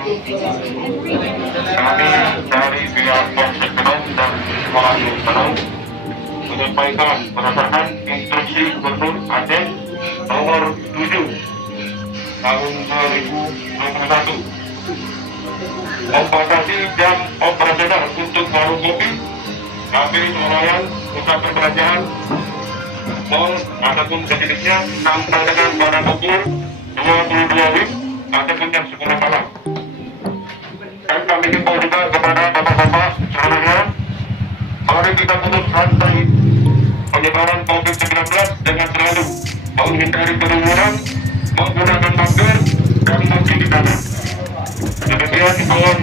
Kami dari pihak Polsek Teunom dan Swalayan Teunom menyampaikan berdasarkan instruksi Gubernur Aceh nomor 7 tahun 2021 membatasi jam operasional untuk warung kopi, kafe, Swalayan, Pusat Perbelanjaan, mall ataupun sejenisnya sampai dengan pada pukul 22 WIB ataupun jam 10 malam. Dan kami himbau juga kepada bapak-bapak seluruhnya, mari kita putus rantai penyebaran COVID-19 dengan selalu menghindari kerumunan, menggunakan masker dan mencuci tangan. Demikian himbauan